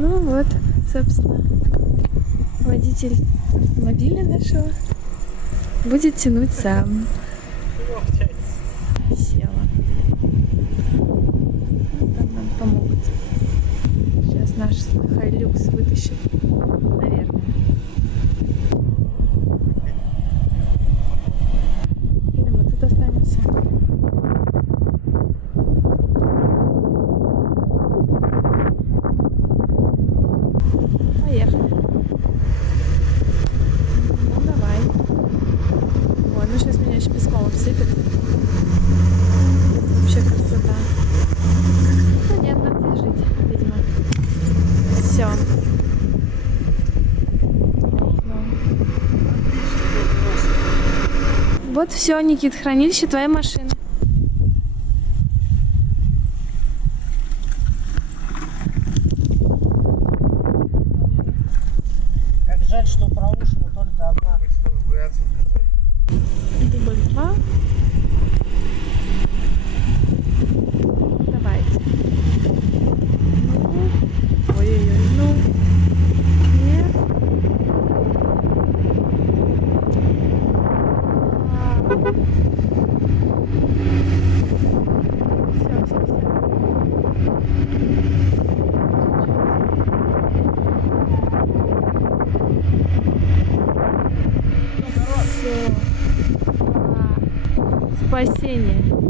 Ну вот, собственно, водитель автомобиля нашего будет тянуть сам. Села. Там нам помогут. Сейчас наш хайлюкс вытащит, наверное. Или мы тут останемся. Поехали. Ну давай. Ой, ну сейчас меня еще песком обсыпет. Вообще красота. Ну нет, нам здесь жить, видимо. Все. Вот все, Никит, хранилище твоей машины. Как жаль, что проушина только одна. Дубль 2. Давайте. Ну. Ой-ой-ой, ну. Нет. Все. Спасение.